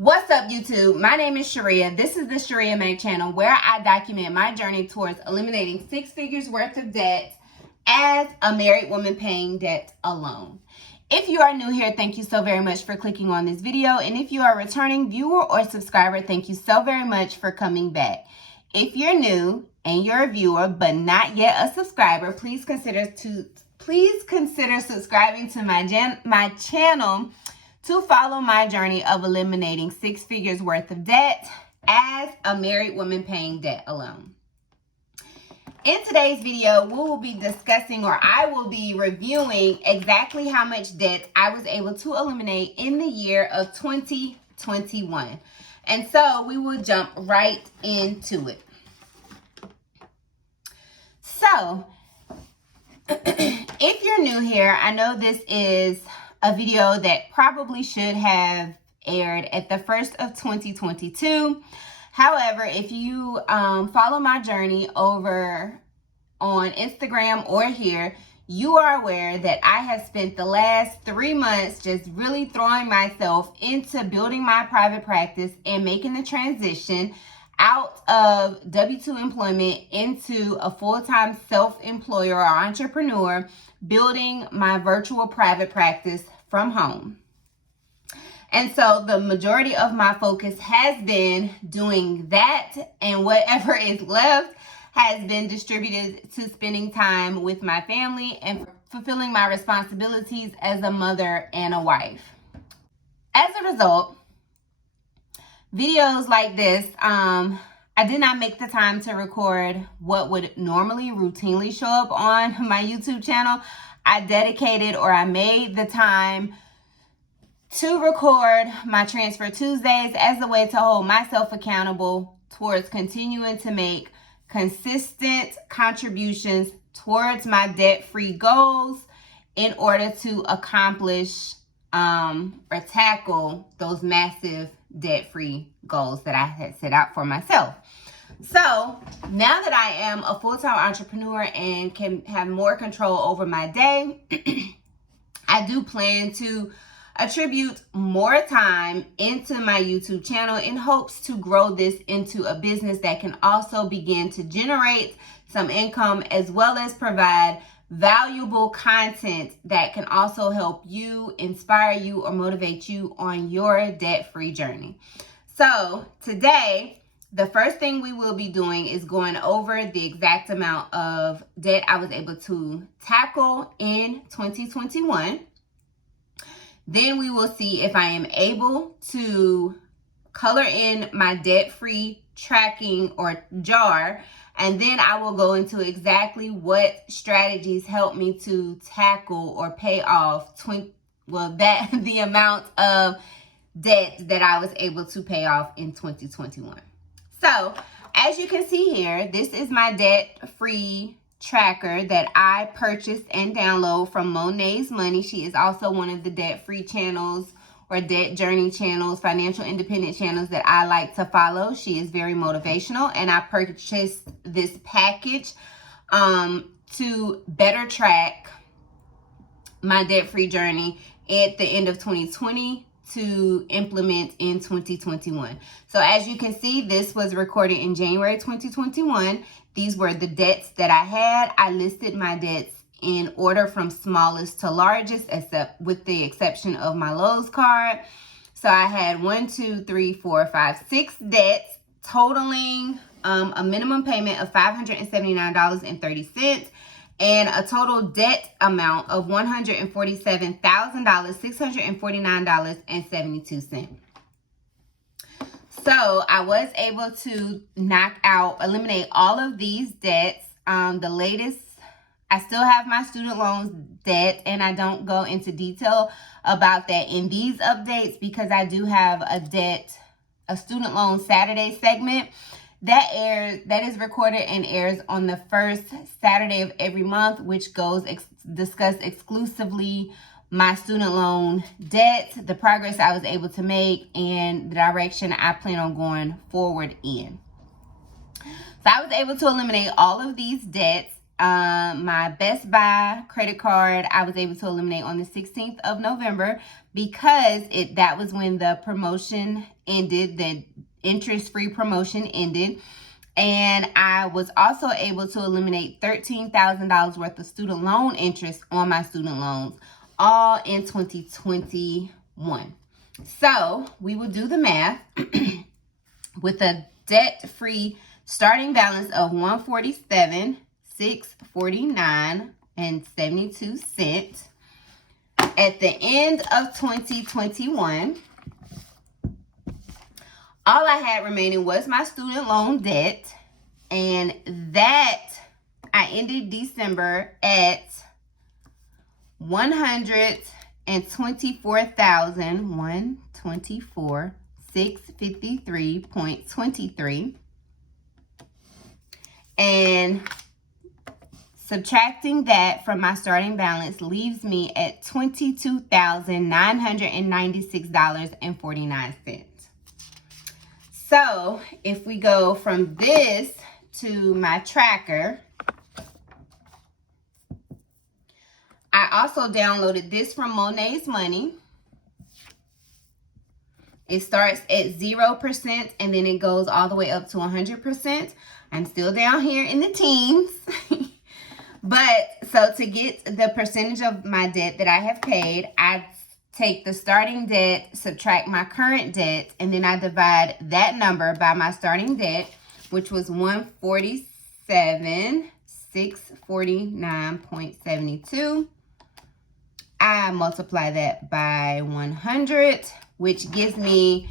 What's up, YouTube? My name is Shirria. This is the Shirria Mac channel where I document my journey towards eliminating 6 figures worth of debt as a married woman paying debt alone. If you are new here, thank you so very much for clicking on this video. And if you are a returning viewer or subscriber, thank you so very much for coming back. If you're new and you're a viewer but not yet a subscriber, please consider subscribing to my channel to follow my journey of eliminating 6 figures worth of debt as a married woman paying debt alone. In today's video, we will be discussing, or I will be reviewing exactly how much debt I was able to eliminate in the year of 2021. And so we will jump right into it. So, if you're new here, I know this is a video that probably should have aired at the first of 2022. However, if you follow my journey over on Instagram or here, you are aware that I have spent the last 3 months just really throwing myself into building my private practice and making the transition out of W-2 employment into a full-time self-employer or entrepreneur, building my virtual private practice from home. And so the majority of my focus has been doing that, and whatever is left has been distributed to spending time with my family and fulfilling my responsibilities as a mother and a wife. As a result, videos like this, I did not make the time to record what would normally routinely show up on my YouTube channel. I made the time to record my Transfer Tuesdays as a way to hold myself accountable towards continuing to make consistent contributions towards my debt-free goals in order to accomplish or tackle those massive debt-free goals that I had set out for myself. So now that I am a full-time entrepreneur and can have more control over my day, I do plan to attribute more time into my YouTube channel in hopes to grow this into a business that can also begin to generate some income, as well as provide valuable content that can also help you, inspire you, or motivate you on your debt-free journey. So today, the first thing we will be doing is going over the exact amount of debt I was able to tackle in 2021. Then we will see if I am able to color in my debt-free tracking or jar. And then I will go into exactly what strategies help me to tackle or pay off the amount of debt that I was able to pay off in 2021. So, as you can see here, this is my debt-free tracker that I purchased and download from Monet's Money. She is also one of the debt-free channels or debt journey channels, financial independent channels that I like to follow. She is very motivational, and I purchased this package to better track my debt-free journey at the end of 2020 to implement in 2021. So as you can see, this was recorded in January 2021. These were the debts that I had. I listed my debts in order from smallest to largest, except with the exception of my Lowe's card. So I had 6 debts totaling a minimum payment of $579.30 and a total debt amount of $147,649.72. So I was able to eliminate all of these debts. The latest, I still have my student loans debt, and I don't go into detail about that in these updates because I do have a student loan Saturday segment that is recorded and airs on the first Saturday of every month, which discuss exclusively my student loan debt, the progress I was able to make, and the direction I plan on going forward in. So I was able to eliminate all of these debts My Best Buy credit card, I was able to eliminate on the 16th of November because that was when the promotion ended, the interest-free promotion ended. And I was also able to eliminate $13,000 worth of student loan interest on my student loans, all in 2021. So we will do the math. With a debt-free starting balance of $147,649.72 at the end of 2021, all I had remaining was my student loan debt, and that I ended December at $124,653.23, and subtracting that from my starting balance leaves me at $22,996.49. So if we go from this to my tracker, I also downloaded this from Monet's Money. It starts at 0% and then it goes all the way up to 100%. I'm still down here in the teens. But so to get the percentage of my debt that I have paid, I take the starting debt, subtract my current debt, and then I divide that number by my starting debt, which was $147,649.72. I multiply that by 100, which gives me,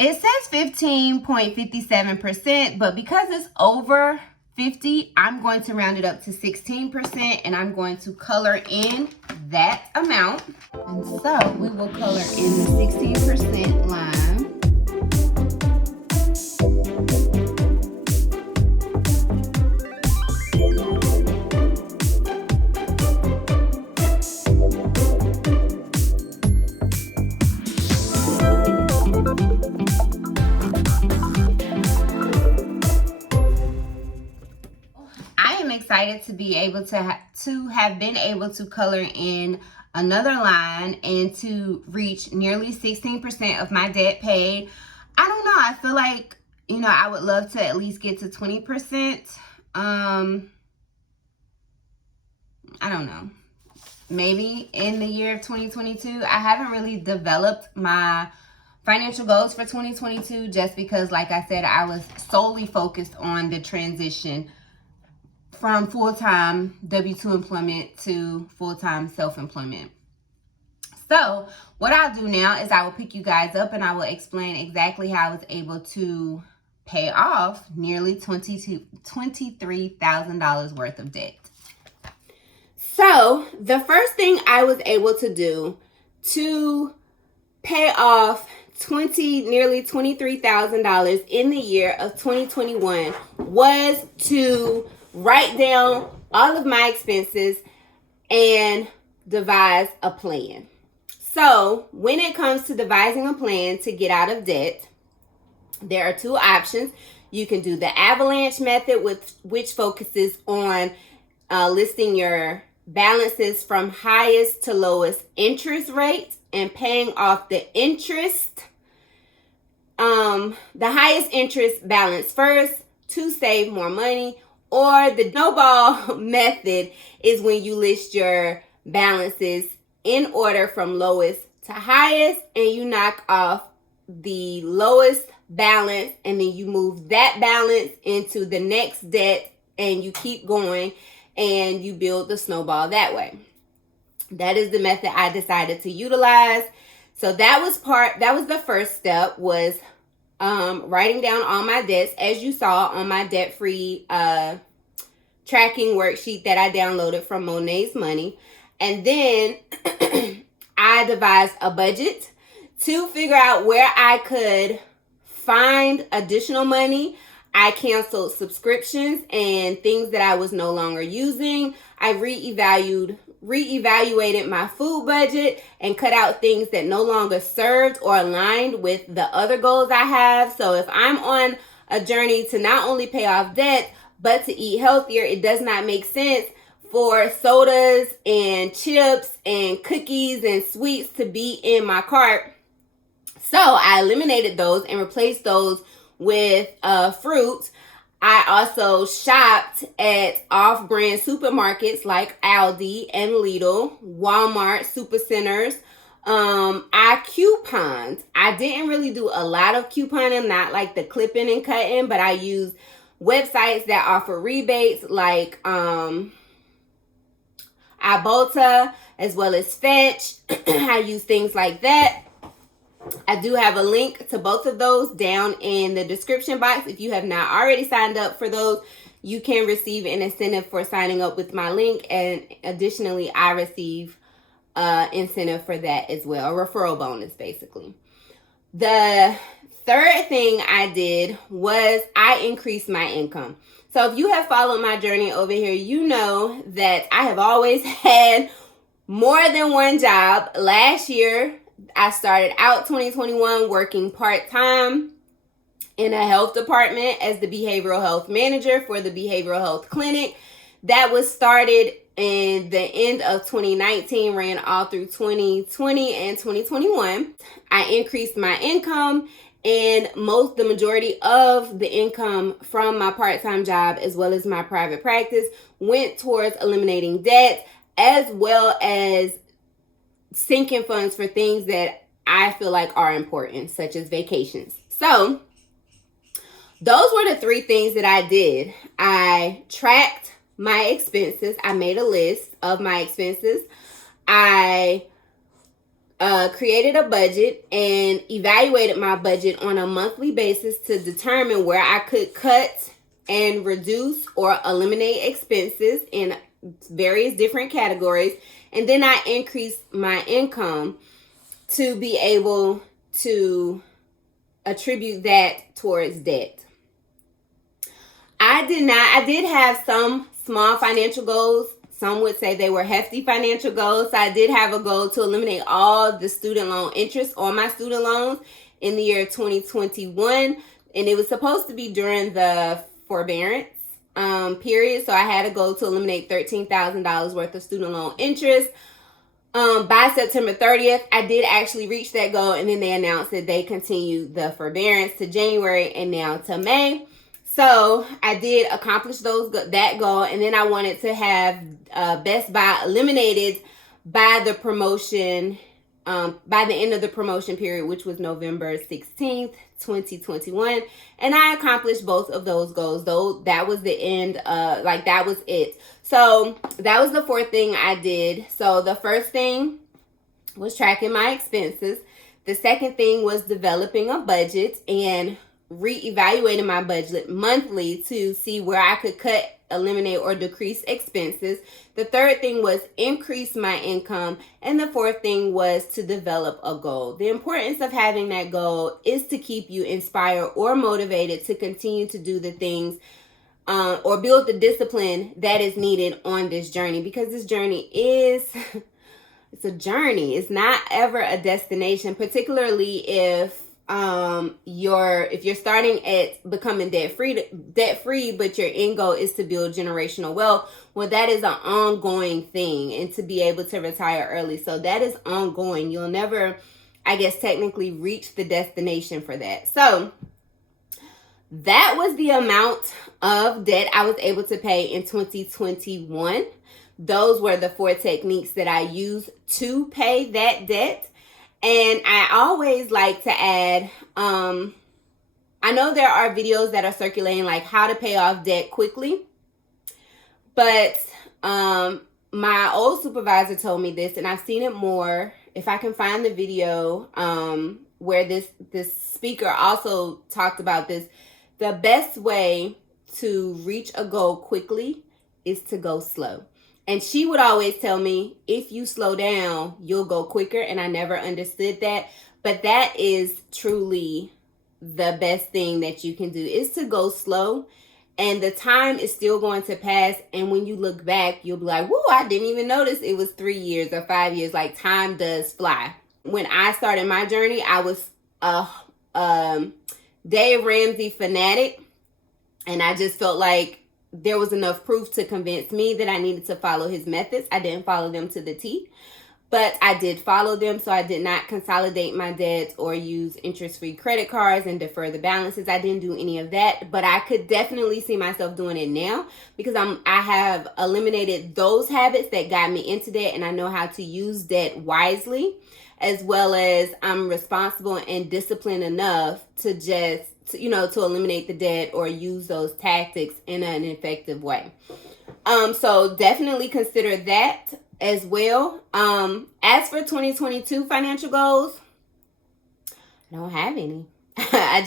it says 15.57%, but because it's over 50, I'm going to round it up to 16%, and I'm going to color in that amount. And so we will color in the 16% line. Excited to be able to have been able to color in another line and to reach nearly 16% of my debt paid. I don't know. I feel like, I would love to at least get to 20%. I don't know. Maybe in the year of 2022. I haven't really developed my financial goals for 2022 just because, like I said, I was solely focused on the transition from full-time W-2 employment to full-time self-employment. So what I'll do now is I will pick you guys up and I will explain exactly how I was able to pay off nearly $23,000 worth of debt. So the first thing I was able to do to pay off nearly $23,000 in the year of 2021 was to write down all of my expenses and devise a plan. So when it comes to devising a plan to get out of debt, there are two options. You can do the avalanche method, which focuses on listing your balances from highest to lowest interest rates and paying off the interest, the highest interest balance first to save more money. Or the snowball method is when you list your balances in order from lowest to highest, and you knock off the lowest balance, and then you move that balance into the next debt, and you keep going, and you build the snowball that way. That is the method I decided to utilize. So that was the first step, was writing down all my debts, as you saw on my debt-free tracking worksheet that I downloaded from Monet's Money. And then I devised a budget to figure out where I could find additional money. I canceled subscriptions and things that I was no longer using. I reevaluated my food budget and cut out things that no longer served or aligned with the other goals I have. So if I'm on a journey to not only pay off debt, but to eat healthier, it does not make sense for sodas and chips and cookies and sweets to be in my cart. So I eliminated those and replaced those with fruit. I also shopped at off-brand supermarkets like Aldi and Lidl, Walmart, Supercenters. I couponed. I didn't really do a lot of couponing, not like the clipping and cutting, but I used websites that offer rebates like Ibotta as well as Fetch. I use things like that. I do have a link to both of those down in the description box. If you have not already signed up for those, you can receive an incentive for signing up with my link. And additionally, I receive incentive for that as well, a referral bonus basically. The third thing I did was I increased my income. So if you have followed my journey over here, you know that I have always had more than one job. Last year, I started out 2021 working part-time in a health department as the behavioral health manager for the behavioral health clinic. That was started in the end of 2019, ran all through 2020 and 2021. I increased my income, and the majority of the income from my part-time job as well as my private practice went towards eliminating debt as well as sinking funds for things that I feel like are important, such as vacations. So those were the three things that I did. I tracked my expenses. I made a list of my expenses. I created a budget and evaluated my budget on a monthly basis to determine where I could cut and reduce or eliminate expenses in various different categories. And then I increased my income to be able to attribute that towards debt. I did have some small financial goals. Some would say they were hefty financial goals. So I did have a goal to eliminate all the student loan interest on my student loans in the year 2021. And it was supposed to be during the forbearance period. So I had a goal to eliminate $13,000 worth of student loan interest. By September 30th, I did actually reach that goal, and then they announced that they continued the forbearance to January and now to May. So I did accomplish that goal, and then I wanted to have Best Buy eliminated by the promotion, by the end of the promotion period, which was November 16th, 2021. And I accomplished both of those goals, though that was the end, that was it. So that was the fourth thing I did. So the first thing was tracking my expenses. The second thing was developing a budget and reevaluating my budget monthly to see where I could cut, eliminate, or decrease expenses. The third thing was increase my income. And the fourth thing was to develop a goal. The importance of having that goal is to keep you inspired or motivated to continue to do the things or build the discipline that is needed on this journey, because this journey is it's a journey. It's not ever a destination, particularly if you're starting at becoming debt free, but your end goal is to build generational wealth. Well, that is an ongoing thing, and to be able to retire early. So that is ongoing. You'll never, I guess, technically reach the destination for that. So that was the amount of debt I was able to pay in 2021. Those were the 4 techniques that I used to pay that debt. And I always like to add, I know there are videos that are circulating like how to pay off debt quickly, but my old supervisor told me this, and I've seen it more. If I can find the video where this speaker also talked about this, the best way to reach a goal quickly is to go slow. And she would always tell me, if you slow down, you'll go quicker. And I never understood that. But that is truly the best thing that you can do, is to go slow. And the time is still going to pass. And when you look back, you'll be like, whoa, I didn't even notice it was 3 years or 5 years. Like, time does fly. When I started my journey, I was a Dave Ramsey fanatic. And I just felt like there was enough proof to convince me that I needed to follow his methods. I didn't follow them to the T, but I did follow them. So I did not consolidate my debts or use interest-free credit cards and defer the balances. I didn't do any of that, but I could definitely see myself doing it now because I have eliminated those habits that got me into debt, and I know how to use debt wisely, as well as I'm responsible and disciplined enough to just, to eliminate the debt or use those tactics in an effective way. So definitely consider that as well. As for 2022 financial goals, I don't have any. I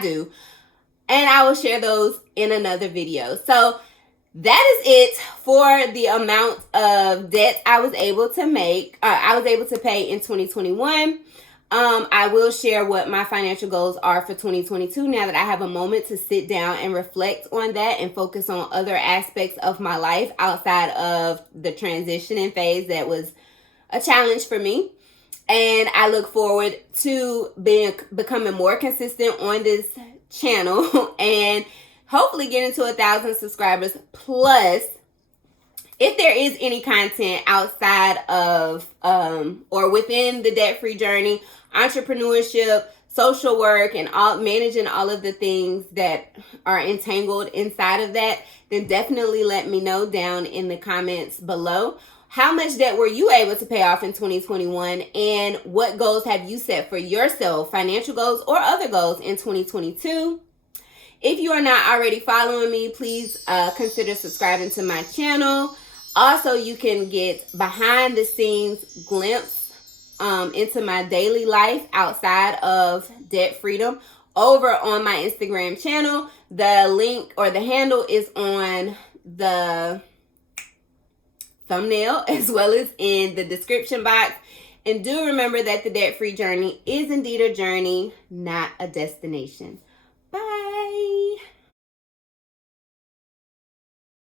do. And I will share those in another video. So that is it for the amount of debt I was able to pay in 2021. I will share what my financial goals are for 2022 now that I have a moment to sit down and reflect on that and focus on other aspects of my life outside of the transitioning phase that was a challenge for me. And I look forward to becoming more consistent on this channel and hopefully getting to 1,000 subscribers. Plus, if there is any content outside of or within the debt-free journey, entrepreneurship, social work, and managing all of the things that are entangled inside of that, then definitely let me know down in the comments below. How much debt were you able to pay off in 2021, and what goals have you set for yourself, financial goals or other goals, in 2022? If you are not already following me, please consider subscribing to my channel. Also, you can get behind the scenes glimpse into my daily life outside of debt freedom over on my Instagram channel. The link or the handle is on the thumbnail as well as in the description box. And do remember that the debt-free journey is indeed a journey, not a destination.